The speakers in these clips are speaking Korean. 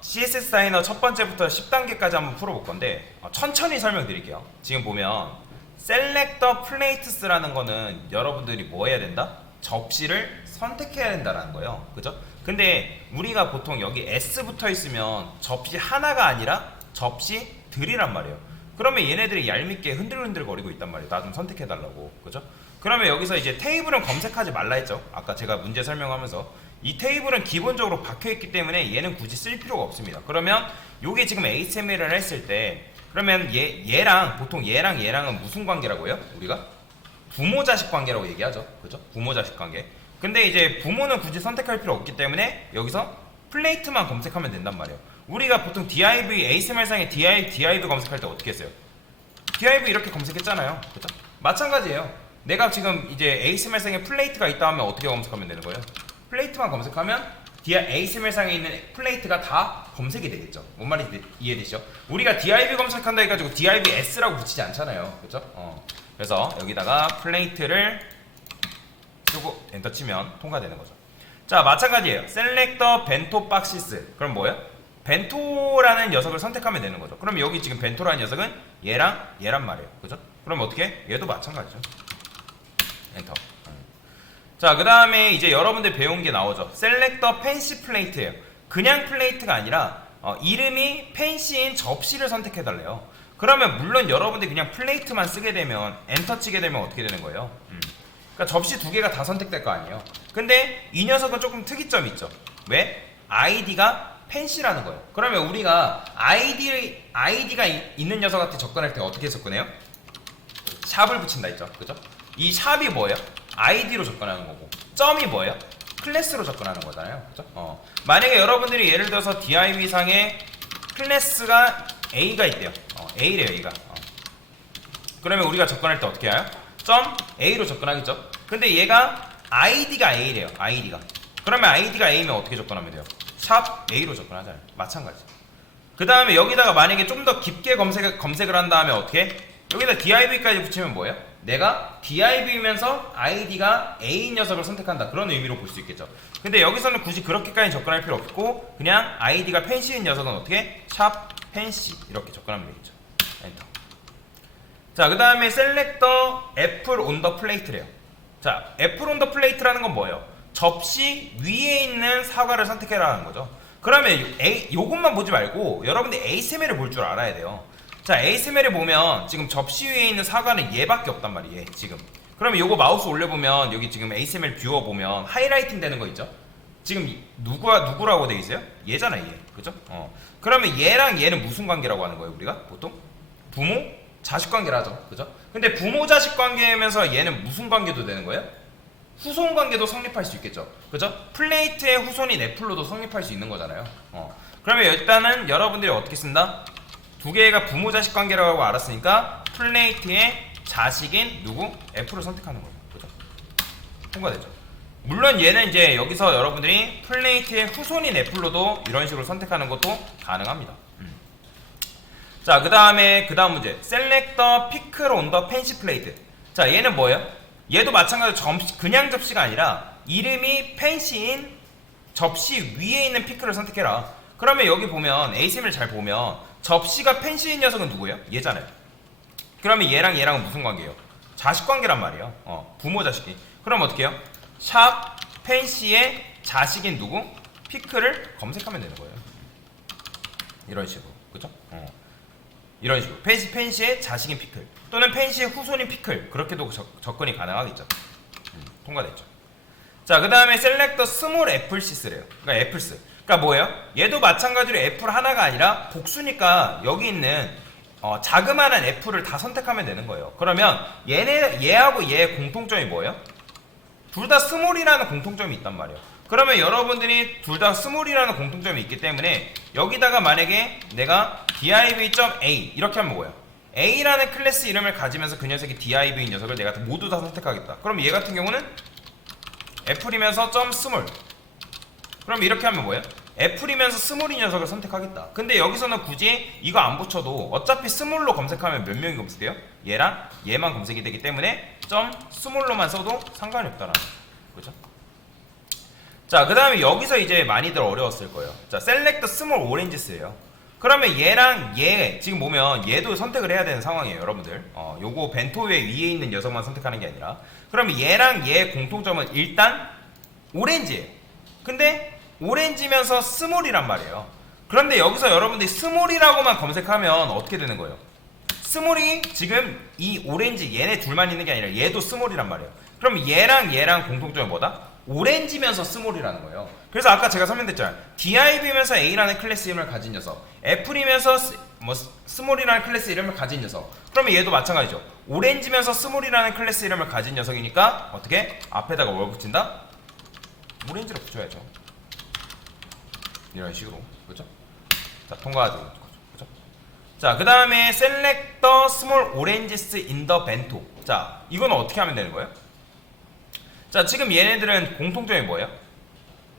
CSS 사이너 첫 번째부터 10단계까지 한번 풀어볼 건데 천천히 설명드릴게요. 지금 보면 셀렉터 플레이트스라는 거는 여러분들이 뭐 해야 된다? 접시를 선택해야 된다는 거예요. 그죠? 근데 우리가 보통 여기 S 붙어 있으면 접시 하나가 아니라 접시들이란 말이에요. 그러면 얘네들이 얄밉게 흔들흔들 거리고 있단 말이에요. 나 좀 선택해달라고. 그죠? 그러면 여기서 이제 테이블은 검색하지 말라 했죠. 아까 제가 문제 설명하면서 이 테이블은 기본적으로 박혀있기 때문에 얘는 굳이 쓸 필요가 없습니다. 그러면 요게 지금 HTML을 했을 때 그러면 얘랑 보통 얘랑은 무슨 관계라고요? 우리가 부모 자식 관계라고 얘기하죠. 그죠? 부모 자식 관계. 근데 이제 부모는 굳이 선택할 필요 없기 때문에 여기서 플레이트만 검색하면 된단 말이에요. 우리가 보통 div HTML상에 div 검색할 때 어떻게 했어요? div 이렇게 검색했잖아요. 그죠? 마찬가지예요. 내가 지금 이제 HTML상에 플레이트가 있다 하면 어떻게 검색하면 되는 거예요? 플레이트만 검색하면 HTML상에 있는 플레이트가 다 검색이 되겠죠. 뭔 말인지 이해되시죠? 우리가 div 검색한다 해가지고 divs라고 붙이지 않잖아요. 그죠? 그래서 여기다가 플레이트를 쓰고 엔터 치면 통과되는 거죠. 자, 마찬가지예요. 셀렉터 벤토 박시스. 그럼 뭐예요? 벤토라는 녀석을 선택하면 되는 거죠. 그럼 여기 지금 벤토라는 녀석은 얘란 말이에요. 그죠? 그럼 어떻게 해? 얘도 마찬가지죠. 엔터. 자, 그 다음에 이제 여러분들 배운 게 나오죠. 셀렉터 펜시 플레이트예요. 그냥 플레이트가 아니라 이름이 펜시인 접시를 선택해달래요. 그러면 물론 여러분들이 그냥 플레이트만 쓰게 되면 엔터 치게 되면 어떻게 되는 거예요? 그러니까 접시 두 개가 다 선택될 거 아니에요. 근데 이 녀석은 조금 특이점이 있죠. 왜? 아이디가 펜시라는 거예요. 그러면 우리가 아이디가 있는 녀석한테 접근할 때 어떻게 접근해요? 샵을 붙인다 했죠. 그죠? 이 샵이 뭐예요? 아이디로 접근하는 거고, 점이 뭐예요? 클래스로 접근하는 거잖아요. 그죠? 만약에 여러분들이 예를 들어서 div 상에 클래스가 a가 있대요. a래요, a가. 그러면 우리가 접근할 때 어떻게 해요? 점 a로 접근하겠죠. 근데 얘가 id가 a래요. id가. 그러면 id가 a면 어떻게 접근하면 돼요? 샵 a로 접근하잖아요. 마찬가지. 그 다음에 여기다가 만약에 좀 더 깊게 검색을 한 다음에 어떻게? 여기다 div까지 붙이면 뭐예요? 내가 div이면서 id가 a인 녀석을 선택한다. 그런 의미로 볼 수 있겠죠. 근데 여기서는 굳이 그렇게까지 접근할 필요 없고 그냥 id가 펜시인 녀석은 어떻게? 샵 펜시 이렇게 접근하면 되겠죠. 엔터. 자, 그 다음에 셀렉터 애플 온 더 플레이트래요. 자, 애플 온 더 플레이트라는 건 뭐예요? 접시 위에 있는 사과를 선택해라는 거죠. 그러면 요것만 보지 말고 여러분들 HTML을 볼 줄 알아야 돼요. 자, HTML을 보면 지금 접시 위에 있는 사과는 얘밖에 없단 말이에요. 지금. 그러면 요거 마우스 올려보면 여기 지금 HTML 뷰어 보면 하이라이팅 되는 거 있죠? 지금 누구라고 돼 있어요? 얘잖아, 얘. 그죠? 그러면 얘랑 얘는 무슨 관계라고 하는 거예요, 우리가? 보통? 부모? 자식 관계를 하죠. 그죠? 근데 부모 자식 관계면서 얘는 무슨 관계도 되는 거예요? 후손 관계도 성립할 수 있겠죠. 그죠? 플레이트의 후손인 애플로도 성립할 수 있는 거잖아요. 그러면 일단은 여러분들이 어떻게 쓴다? 두 개가 부모 자식 관계라고 알았으니까 플레이트의 자식인 누구? 애플을 선택하는 거예요. 그죠? 통과되죠. 물론 얘는 이제 여기서 여러분들이 플레이트의 후손인 애플로도 이런 식으로 선택하는 것도 가능합니다. 자, 그 다음 문제. 셀렉터 피클 온 더 펜시 플레이트. 자, 얘는 뭐예요? 얘도 마찬가지로 그냥 접시가 아니라 이름이 펜시인 접시 위에 있는 피클을 선택해라. 그러면 여기 보면 HTML 잘 보면 접시가 펜시인 녀석은 누구예요? 얘잖아요. 그러면 얘랑은 무슨 관계예요? 자식 관계란 말이에요. 부모 자식이. 그럼 어떻게 해요? 샵 펜시의 자식인 누구? 피클을 검색하면 되는 거예요. 이런 식으로. 그죠? 이런 식으로. 펜시의 자식인 피클. 또는 펜시의 후손인 피클. 그렇게도 접근이 가능하겠죠. 통과됐죠. 자, 그 다음에 셀렉터 스몰 애플시스래요. 그러니까 애플스. 그러니까 뭐예요? 얘도 마찬가지로 애플 하나가 아니라 복수니까 여기 있는 자그마한 애플을 다 선택하면 되는 거예요. 그러면 얘하고 얘의 공통점이 뭐예요? 둘 다 스몰이라는 공통점이 있단 말이에요. 그러면 여러분들이 둘 다 스몰이라는 공통점이 있기 때문에 여기다가 만약에 내가 div.a 이렇게 하면 뭐예요? a라는 클래스 이름을 가지면서 그 녀석이 div인 녀석을 내가 모두 다 선택하겠다. 그럼 얘 같은 경우는 애플이면서 .스몰. 그럼 이렇게 하면 뭐예요? 애플이면서 스몰인 녀석을 선택하겠다. 근데 여기서는 굳이 이거 안 붙여도 어차피 스몰로 검색하면 몇 명이 검색돼요? 얘랑 얘만 검색이 되기 때문에 .스몰로만 써도 상관이 없다라는 거죠. 그죠? 자, 그 다음에 여기서 이제 많이들 어려웠을 거예요. 자, 셀렉트 스몰 오렌지스예요. 그러면 얘랑 얘, 지금 보면 얘도 선택을 해야 되는 상황이에요, 여러분들. 요거 벤토의 위에 있는 녀석만 선택하는 게 아니라. 그러면 얘랑 얘의 공통점은 일단 오렌지예요. 근데 오렌지면서 스몰이란 말이에요. 그런데 여기서 여러분들이 스몰이라고만 검색하면 어떻게 되는 거예요? 스몰이 지금 이 오렌지 얘네 둘만 있는 게 아니라 얘도 스몰이란 말이에요. 그럼 얘랑 공통점이 뭐다? 오렌지면서 스몰이라는 거예요. 그래서 아까 제가 설명드렸잖아요. div면서 A라는 클래스 이름을 가진 녀석, F이면서 스몰이라는 클래스 이름을 가진 녀석. 그러면 얘도 마찬가지죠. 오렌지면서 스몰이라는 클래스 이름을 가진 녀석이니까 어떻게? 앞에다가 뭘 붙인다? 오렌지로 붙여야죠. 이런 식으로. 그렇죠? 자, 통과가 되는 거죠. 그렇죠? 자, 그 다음에 select the small oranges in the bento. 자, 이건 어떻게 하면 되는 거예요? 자, 지금 얘네들은 공통점이 뭐예요?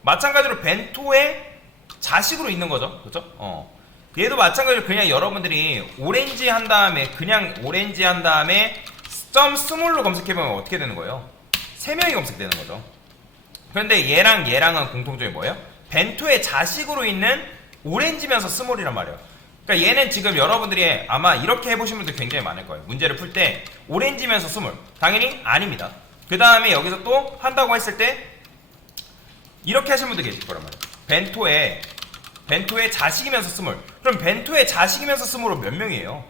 마찬가지로 벤토의 자식으로 있는 거죠. 그렇죠? 얘도 마찬가지로 그냥 여러분들이 오렌지 한 다음에 그냥 오렌지 한 다음에 점 스몰로 검색해보면 어떻게 되는 거예요? 3명이 검색되는 거죠. 그런데 얘랑은 공통점이 뭐예요? 벤토의 자식으로 있는 오렌지면서 스몰이란 말이에요. 그러니까 얘는 지금 여러분들이 아마 이렇게 해보신 분들 굉장히 많을 거예요. 문제를 풀 때 오렌지면서 스몰. 당연히 아닙니다. 그 다음에 여기서 또 한다고 했을 때 이렇게 하신 분들 계실 거란 말이에요. 벤토의 자식이면서 스몰. 그럼 벤토의 자식이면서 스몰은 몇 명이에요?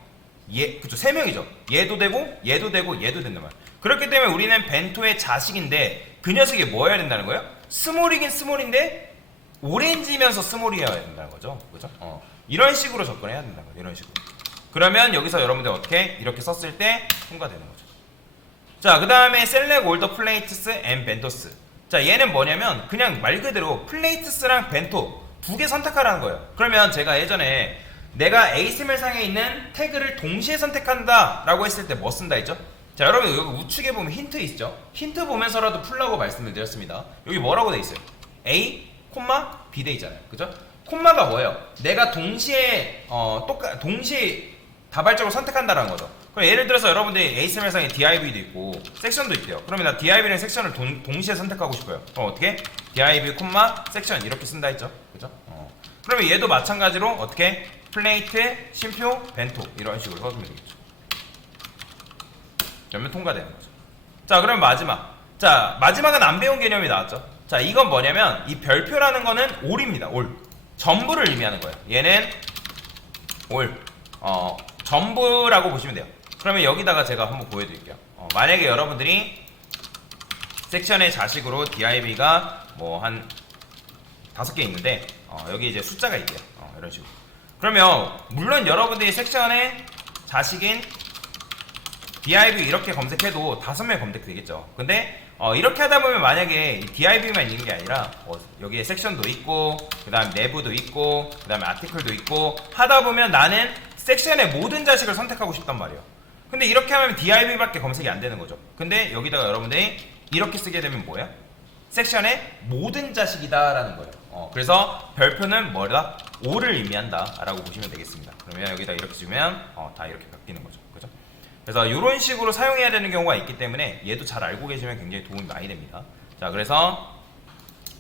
그쵸, 3명이죠. 얘도 되고 얘도 되고 얘도 된단 말이에요. 그렇기 때문에 우리는 벤토의 자식인데 그 녀석이 뭐 해야 된다는 거예요? 스몰이긴 스몰인데 오렌지면서 스몰이어야 된다는 거죠. 그죠? 이런 식으로 접근해야 된다는 거예요. 이런 식으로. 그러면 여기서 여러분들 어떻게 이렇게 썼을 때 통과되는 거죠. 자, 그 다음에 select all the plates and bentos. 자, 얘는 뭐냐면 그냥 말 그대로 플레이트스랑 벤토 두 개 선택하라는 거예요. 그러면 제가 예전에 내가 HTML상에 있는 태그를 동시에 선택한다 라고 했을 때 뭐 쓴다 했죠? 자, 여러분 여기 우측에 보면 힌트 있죠? 힌트 보면서라도 풀라고 말씀을 드렸습니다. 여기 뭐라고 돼 있어요? A, B 돼 있잖아요. 그죠? 콤마가 뭐예요? 내가 동시에 동시에 다발적으로 선택한다라는 거죠. 그럼 예를 들어서 여러분들이 HTML상에 div도 있고 섹션도 있대요. 그러면 나 div랑 섹션을 동시에 선택하고 싶어요. 그럼 어떻게? div, 섹션 이렇게 쓴다 했죠. 그죠? 그러면 얘도 마찬가지로 어떻게? 플레이트, 쉼표, 벤토 이런 식으로 써주면 되겠죠. 그러면 통과되는 거죠. 자, 그럼 마지막. 자, 마지막은 안 배운 개념이 나왔죠. 자, 이건 뭐냐면 이 별표라는 거는 올입니다. 올. 전부를 의미하는 거예요. 얘는 올. 전부라고 보시면 돼요. 그러면 여기다가 제가 한번 보여드릴게요. 만약에 여러분들이 섹션의 자식으로 div가 뭐 한 5개 있는데 여기 이제 숫자가 있대요. 이런 식으로. 그러면 물론 여러분들이 섹션의 자식인 div 이렇게 검색해도 5명 검색되겠죠. 근데 이렇게 하다 보면 만약에 div만 있는 게 아니라 여기에 섹션도 있고 그 다음 내부도 있고 그 다음에 아티클도 있고 하다 보면 나는 섹션의 모든 자식을 선택하고 싶단 말이에요. 근데 이렇게 하면 div밖에 검색이 안 되는 거죠. 근데 여기다가 여러분들이 이렇게 쓰게 되면 뭐예요? 섹션의 모든 자식이다 라는 거예요. 그래서 별표는 뭐다? 5를 의미한다 라고 보시면 되겠습니다. 그러면 여기다 이렇게 주면 다 이렇게 바뀌는 거죠. 그죠? 그래서 이런 식으로 사용해야 되는 경우가 있기 때문에 얘도 잘 알고 계시면 굉장히 도움이 많이 됩니다. 자, 그래서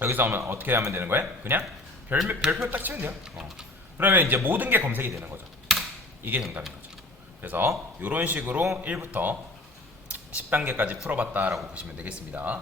여기서 어떻게 하면 되는 거예요? 그냥 별표 딱 치면 돼요. 그러면 이제 모든 게 검색이 되는 거죠. 이게 정답인 거죠. 그래서 이런 식으로 1부터 10단계까지 풀어봤다라고 보시면 되겠습니다.